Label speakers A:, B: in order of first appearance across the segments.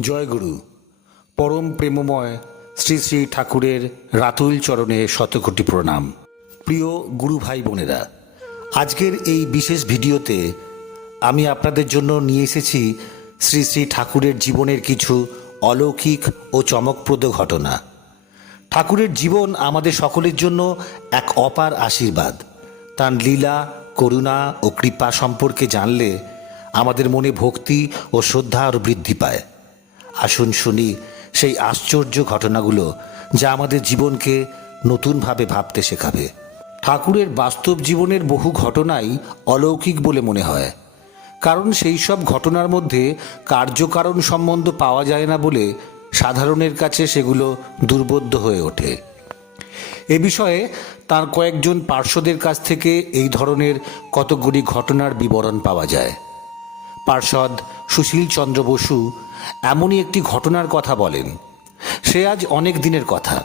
A: জয়গুরু পরম প্রেমময় শ্রী শ্রী ঠাকুরের রাতুল চরণে শতকোটি প্রণাম। প্রিয় গুরু ভাই বোনেরা, আজকের এই বিশেষ ভিডিওতে আমি আপনাদের জন্য নিয়ে এসেছি শ্রী শ্রী ঠাকুরের জীবনের কিছু অলৌকিক ও চমকপ্রদ ঘটনা। ঠাকুরের জীবন আমাদের সকলের জন্য এক অপার আশীর্বাদ। তার লীলা করুণা ও কৃপা সম্পর্কে জানলে আমাদের মনে ভক্তি ও শ্রদ্ধা আরও বৃদ্ধি পায়। আসুন শুনি সেই আশ্চর্য ঘটনাগুলো যা আমাদের জীবনকে নতুনভাবে ভাবতে শেখাবে। ঠাকুরের বাস্তব জীবনের বহু ঘটনাই অলৌকিক বলে মনে হয়। কারণ সেই সব ঘটনার মধ্যে কার্যকারণ সম্বন্ধ পাওয়া যায় না বলে সাধারণের কাছে সেগুলো দুর্বোধ্য হয়ে ওঠে। এ বিষয়ে তার কয়েকজন পার্শ্বদের কাছ থেকে এই ধরনের কতকগুলি ঘটনার বিবরণ পাওয়া যায়। পার্ষদ সুশীল চন্দ্র বসু এমনই একটি ঘটনার কথা বলেন। সে আজ অনেক দিনের কথা।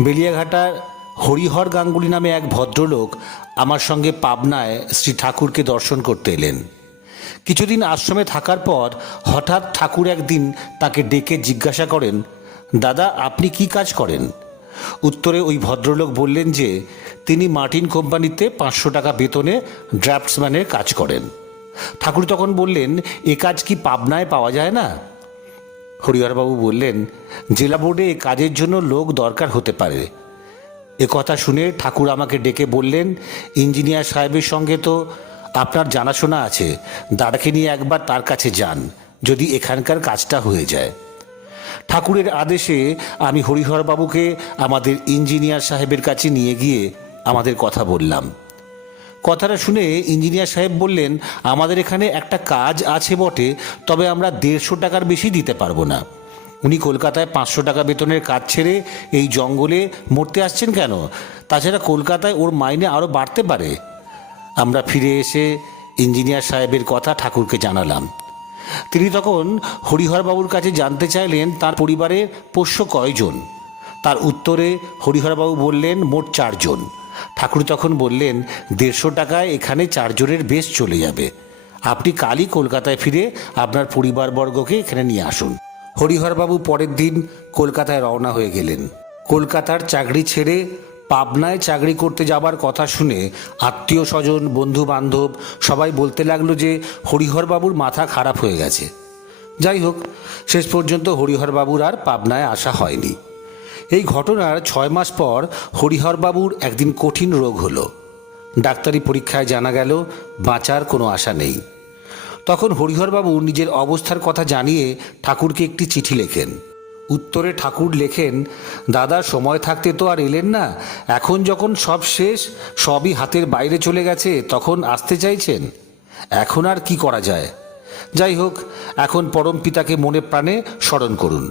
A: বেলিয়াঘাটার হরিহর গাঙ্গুলি নামে এক ভদ্রলোক আমার সঙ্গে পাবনায় শ্রী ঠাকুরকে দর্শন করতে এলেন। কিছুদিন আশ্রমে থাকার পর হঠাৎ ঠাকুর একদিন তাকে ডেকে জিজ্ঞাসা করেন, দাদা, আপনি কি কাজ করেন? উত্তরে ওই ভদ্রলোক বললেন যে, তিনি মার্টিন কোম্পানিতে পাঁচশো টাকা বেতনে ড্রাফটসম্যানের কাজ করেন। ঠাকুর তখন বললেন, এ কাজ কি পাবনায় পাওয়া যায় না? হরিহরবাবু বললেন, জেলা বোর্ডে এ কাজের জন্য লোক দরকার হতে পারে। এ কথা শুনে ঠাকুর আমাকে ডেকে বললেন, ইঞ্জিনিয়ার সাহেবের সঙ্গে তো আপনার জানাশোনা আছে দাদাকে নিয়ে একবার তার কাছে যান, যদি এখানকার কাজটা হয়ে যায়। ঠাকুরের আদেশে আমি হরিহরবাবুকে আমাদের ইঞ্জিনিয়ার সাহেবের কাছে নিয়ে গিয়ে আমাদের কথা বললাম। কথাটা শুনে ইঞ্জিনিয়ার সাহেব বললেন, আমাদের এখানে একটা কাজ আছে বটে, তবে আমরা দেড়শো টাকার বেশি দিতে পারব না। উনি কলকাতায় পাঁচশো টাকা বেতনের কাজ ছেড়ে এই জঙ্গলে মরতে আসছেন কেন? তাছাড়া কলকাতায় ওর মাইনে আরও বাড়তে পারে। আমরা ফিরে এসে ইঞ্জিনিয়ার সাহেবের কথা ঠাকুরকে জানালাম। তিনি তখন হরিহরবাবুর কাছে জানতে চাইলেন তার পরিবারের পোষ্য কয়জন। তার উত্তরে হরিহরবাবু বললেন, মোট চারজন। ঠাকুর তখন বললেন, দেড়শো টাকায় এখানে চারজনের বেশ চলে যাবে। আপনি কালই কলকাতায় ফিরে আপনার পরিবারবর্গকে এখানে নিয়ে আসুন। হরিহরবাবু পরের দিন কলকাতায় রওনা হয়ে গেলেন। কলকাতার চাকরি ছেড়ে পাবনায় চাকরি করতে যাবার কথা শুনে আত্মীয় স্বজন, বন্ধু বান্ধব সবাই বলতে লাগল যে হরিহরবাবুর মাথা খারাপ হয়ে গেছে। যাই হোক, শেষ পর্যন্ত হরিহরবাবুর আর পাবনায় আসা হয়নি। এই ঘটনার ছয় মাস পর হরিহরবাবুর একদিন কঠিন রোগ হলো। ডাক্তারি পরীক্ষায় জানা গেল, বাঁচার কোনো আশা নেই। তখন হরিহরবাবু নিজের অবস্থার কথা জানিয়ে ঠাকুরকে একটি চিঠি লেখেন। উত্তরে ঠাকুর লেখেন, দাদা, সময় থাকতে তো আর এলেন না। এখন যখন সব শেষ, সবই হাতের বাইরে চলে গেছে, তখন আসতে চাইছেন? এখন আর কি করা যায়? যাই হোক, এখন পরম পিতাকে মনে প্রাণে স্মরণ করুন।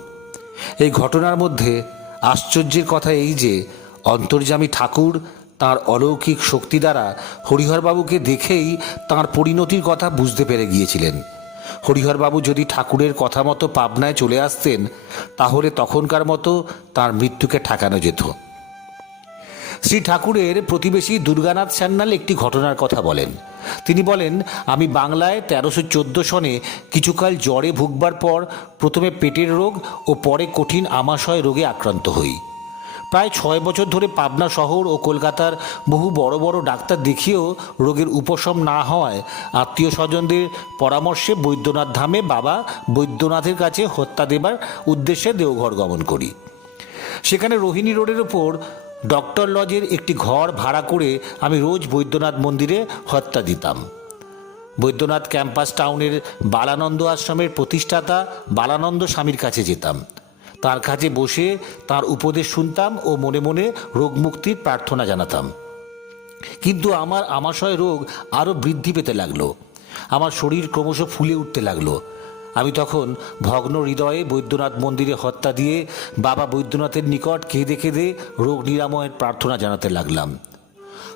A: এই ঘটনার মধ্যে আশ্চর্যের কথা এই যে, অন্তর্যামী ঠাকুর তার অলৌকিক শক্তি দ্বারা হরিহরবাবুকে দেখেই তার পরিণতির কথা বুঝতে পেরে গিয়েছিলেন। হরিহরবাবু যদি ঠাকুরের কথা মতো পাবনায় চলে আসতেন, তাহলে তখনকার মতো তার মৃত্যুকে ঠেকানো যেত। শ্রী ঠাকুরের প্রতিবেশী দুর্গানাথ সান্যাল একটি ঘটনার কথা বলেন। তিনি বলেন, আমি বাংলায় তেরোশো চোদ্দ সনে কিছুকাল জ্বরে ভুগবার পর প্রথমে পেটের রোগ ও পরে কঠিন আমাশয় রোগে আক্রান্ত হই। প্রায় ছয় বছর ধরে পাবনা শহর ও কলকাতার বহু বড় বড় ডাক্তার দেখিয়েও রোগের উপশম না হওয়ায় আত্মীয় স্বজনদের পরামর্শে বৈদ্যনাথ ধামে বাবা বৈদ্যনাথের কাছে হত্যা দেবার উদ্দেশ্যে দেওঘর গমন করি। সেখানে রোহিণী রোডের ওপর ডক্টর লজের একটি ঘর ভাড়া করে আমি রোজ বৈদ্যনাথ মন্দিরে হত্যা দিতাম। বৈদ্যনাথ ক্যাম্পাস টাউনের বালানন্দ আশ্রমের প্রতিষ্ঠাতা বালানন্দ স্বামীর কাছে যেতাম। তার কাছে বসে তার উপদেশ শুনতাম ও মনে মনে রোগ মুক্তির প্রার্থনা জানাতাম। কিন্তু আমার আমাশয় রোগ আরও বৃদ্ধি পেতে লাগল। আমার শরীর ক্রমশ ফুলে উঠতে লাগল। আমি তখন ভগ্ন হৃদয়ে বৈদ্যনাথ মন্দিরে হত্যা দিয়ে বাবা বৈদ্যনাথের নিকট কেঁদে কেঁদে রোগ নিরাময়ের প্রার্থনা জানাতে লাগলাম।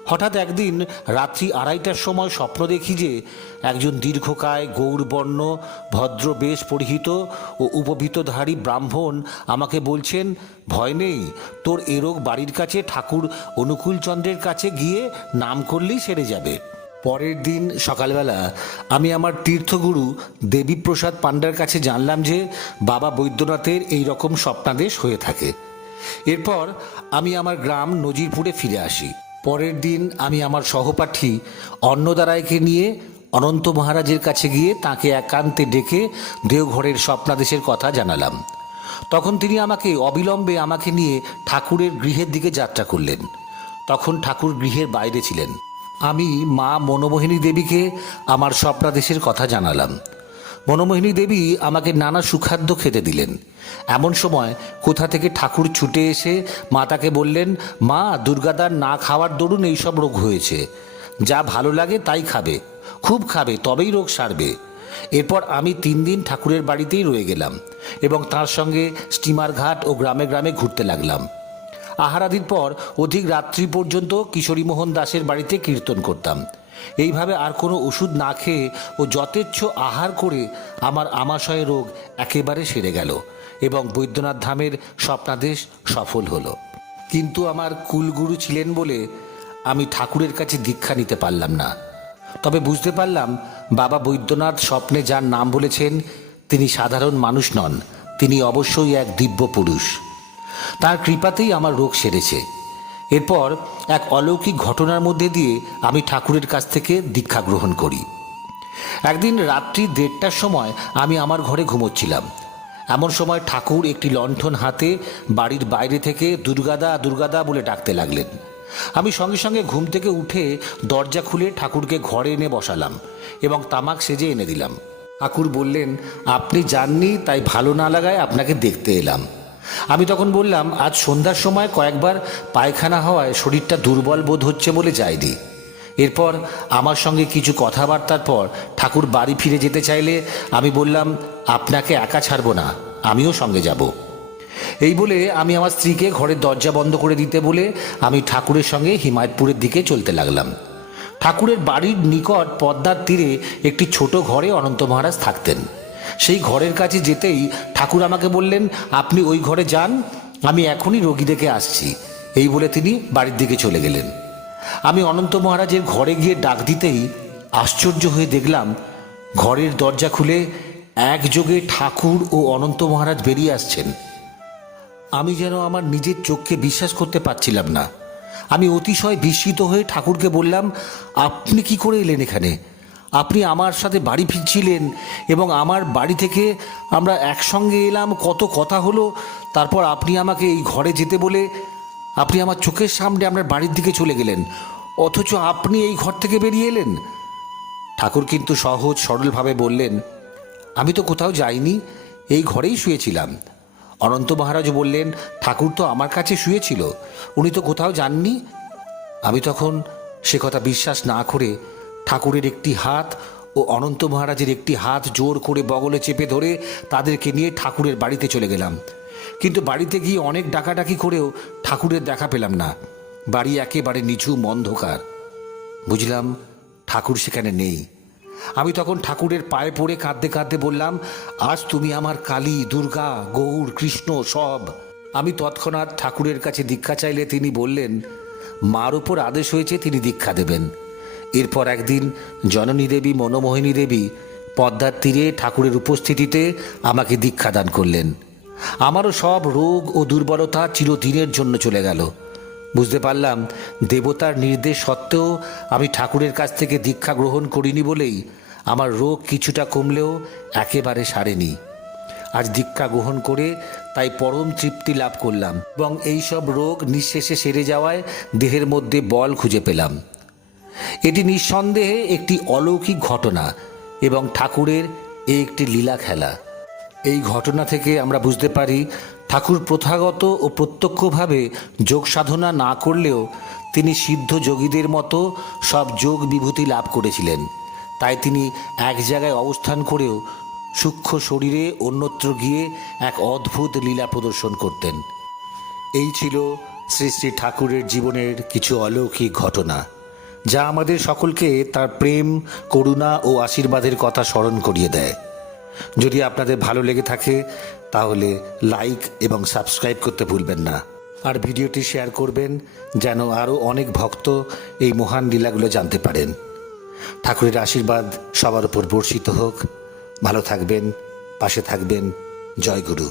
A: হঠাৎ একদিন রাত্রি আড়াইটার সময় স্বপ্ন দেখি যে একজন দীর্ঘকায়, গৌরবর্ণ, ভদ্র, বেশ পরিহিত ও উপভীতধারী ব্রাহ্মণ আমাকে বলছেন, ভয় নেই, তোর এ রোগ বাড়ির কাছে ঠাকুর অনুকূলচন্দ্রের কাছে গিয়ে নাম করলেই সেরে যাবে। পরের দিন সকালবেলা আমি আমার তীর্থগুরু দেবীপ্রসাদ পাণ্ডার কাছে জানলাম যে বাবা বৈদ্যনাথের এই রকম স্বপ্নাদেশ হয়ে থাকে। এরপর আমি আমার গ্রাম নজিরপুরে ফিরে আসি। পরের দিন আমি আমার সহপাঠী অন্নদারায়কে নিয়ে অনন্ত মহারাজের কাছে গিয়ে তাকে একান্তে ডেকে দেওঘরের স্বপ্নাদেশের কথা জানালাম। তখন তিনি আমাকে অবিলম্বে আমাকে নিয়ে ঠাকুরের গৃহের দিকে যাত্রা করলেন। তখন ঠাকুর গৃহের বাইরে ছিলেন। আমি মা মনোমোহিনী দেবীকে আমার স্বপ্নাদেশের কথা জানালাম। মনোমোহিনী দেবী আমাকে নানা সুখাদ্য খেতে দিলেন। এমন সময় কোথা থেকে ঠাকুর ছুটে এসে মা তাকে বললেন, মা, দুর্গাদার না খাওয়ার দরুন এইসব রোগ হয়েছে। যা ভালো লাগে তাই খাবে, খুব খাবে, তবেই রোগ সারবে। এরপর আমি তিন দিন ঠাকুরের বাড়িতেই রয়ে গেলাম এবং তার সঙ্গে স্টিমার ঘাট ও গ্রামে গ্রামে ঘুরতে লাগলাম। আহারাদির পর অধিক রাত্রি পর্যন্ত কিশোরীমোহন দাসের বাড়িতে কীর্তন করতাম। এইভাবে আর কোনো ওষুধ না খেয়ে ও যথেচ্ছ আহার করে আমার আমাশয় রোগ একেবারে সেরে গেল এবং বৈদ্যনাথ ধামের স্বপ্নাদেশ সফল হলো। কিন্তু আমার কুলগুরু ছিলেন বলে আমি ঠাকুরের কাছে দীক্ষা নিতে পারলাম না। তবে বুঝতে পারলাম বাবা বৈদ্যনাথ স্বপ্নে যার নাম বলেছেন, তিনি সাধারণ মানুষ নন, তিনি অবশ্যই এক দিব্য পুরুষ। তার কৃপাতেই আমার রোগ সেরেছে। এরপর এক অলৌকিক ঘটনার মধ্যে দিয়ে আমি ঠাকুরের কাছ থেকে দীক্ষা গ্রহণ করি। একদিন রাত্রি দেড়টার সময় আমি আমার ঘরে ঘুমোচ্ছিলাম। এমন সময় ঠাকুর একটি লণ্ঠন হাতে বাড়ির বাইরে থেকে দুর্গাদা দুর্গাদা বলে ডাকতে লাগলেন। আমি সঙ্গে সঙ্গে ঘুম থেকে উঠে দরজা খুলে ঠাকুরকে ঘরে এনে বসালাম এবং তামাক সেজে এনে দিলাম। ঠাকুর বললেন, আপনি যাননি, তাই ভালো না লাগায় আপনাকে দেখতে এলাম। আমি তখন বললাম, আজ সন্ধ্যার সময় কয়েকবার পায়খানা হওয়ায় শরীরটা দুর্বল বোধ হচ্ছে বলে যায়নি। এরপর আমার সঙ্গে কিছু কথাবার্তার পর ঠাকুর বাড়ি ফিরে যেতে চাইলে আমি বললাম, আপনাকে একা ছাড়বো না, আমিও সঙ্গে যাব। এই বলে আমি আমার স্ত্রীকে ঘরের দরজা বন্ধ করে দিতে বলে আমি ঠাকুরের সঙ্গে হিমায়তপুরের দিকে চলতে লাগলাম। ঠাকুরের বাড়ির নিকট পদ্মার তীরে একটি ছোট ঘরে অনন্ত মহারাজ থাকতেন। সেই ঘরের কাছে যেতেই ঠাকুর আমাকে বললেন, আপনি ওই ঘরে যান, আমি এখনই রোগী দেখে আসছি। এই বলে তিনি বাড়ির দিকে চলে গেলেন। আমি অনন্ত মহারাজের ঘরে গিয়ে ডাক দিতেই আশ্চর্য হয়ে দেখলাম, ঘরের দরজা খুলে একযোগে ঠাকুর ও অনন্ত মহারাজ বেরিয়ে আসছেন। আমি যেন আমার নিজের চোখকে বিশ্বাস করতে পারছিলাম না। আমি অতিশয় বিস্মিত হয়ে ঠাকুরকে বললাম, আপনি কি করে এলেন এখানে? আপনি আমার সাথে বাড়ি ফিরছিলেন এবং আমার বাড়ি থেকে আমরা একসঙ্গে এলাম, কত কথা হলো, তারপর আপনি আমাকে এই ঘরে যেতে বলে আপনি আমার চোখের সামনে আপনার বাড়ির দিকে চলে গেলেন, অথচ আপনি এই ঘর থেকে বেরিয়ে এলেন। ঠাকুর কিন্তু সহজ সরলভাবে বললেন, আমি তো কোথাও যাইনি, এই ঘরেই শুয়েছিলাম। অনন্ত মহারাজ বললেন, ঠাকুর তো আমার কাছে শুয়েছিল, উনি তো কোথাও যাননি। আমি তখন সে কথা বিশ্বাস না করে ঠাকুরের একটি হাত ও অনন্ত মহারাজের একটি হাত জোর করে বগলে চেপে ধরে তাদেরকে নিয়ে ঠাকুরের বাড়িতে চলে গেলাম। কিন্তু বাড়িতে গিয়ে অনেক ডাকাডাকি করেও ঠাকুরের দেখা পেলাম না। বাড়ি একেবারে নিঝুম অন্ধকার। বুঝলাম ঠাকুর সেখানে নেই। আমি তখন ঠাকুরের পায়ে পড়ে কাঁদতে কাঁদতে বললাম, আজ তুমি আমার কালী, দুর্গা, গৌর, কৃষ্ণ সব। আমি তৎক্ষণাৎ ঠাকুরের কাছে দীক্ষা চাইলে তিনি বললেন, মার উপর আদেশ হয়েছে তিনি দীক্ষা দেবেন। এরপর একদিন জননী দেবী, মনোমোহিনী দেবী পদ্মার তীরে ঠাকুরের উপস্থিতিতে আমাকে দীক্ষা দান করলেন। আমারও সব রোগ ও দুর্বলতা চিরদিনের জন্য চলে গেল। বুঝতে পারলাম দেবতার নির্দেশ সত্ত্বেও আমি ঠাকুরের কাছ থেকে দীক্ষা গ্রহণ করিনি বলেই আমার রোগ কিছুটা কমলেও একেবারে সারেনি। আজ দীক্ষা গ্রহণ করে তাই পরম তৃপ্তি লাভ করলাম এবং এই সব রোগ নিঃশেষে সেরে যাওয়ায় দেহের মধ্যে বল খুঁজে পেলাম। এটি নিঃসন্দেহে একটি অলৌকিক ঘটনা এবং ঠাকুরের এ একটি লীলা খেলা। এই ঘটনা থেকে আমরা বুঝতে পারি, ঠাকুর প্রথাগত ও প্রত্যক্ষভাবে যোগ সাধনা না করলেও তিনি সিদ্ধ যোগীদের মতো সব যোগ বিভূতি লাভ করেছিলেন। তাই তিনি এক জায়গায় অবস্থান করেও সূক্ষ্ম শরীরে অন্যত্র গিয়ে এক অদ্ভুত লীলা প্রদর্শন করতেন। এই ছিল শ্রী শ্রী ঠাকুরের জীবনের কিছু অলৌকিক ঘটনা। যা আমাদের সকলকে তার প্রেম, করুণা ও আশীর্বাদের কথা স্মরণ করিয়ে দেয়। যদি আপনাদের ভালো লেগে থাকে, তাহলে লাইক এবং সাবস্ক্রাইব করতে ভুলবেন না। আর ভিডিওটি শেয়ার করবেন, যেন আরও অনেক ভক্ত এই মহান লীলাগুলো জানতে পারেন। ঠাকুরের আশীর্বাদ সবার উপর বর্ষিত হোক। ভালো থাকবেন, পাশে থাকবেন। জয় গুরু।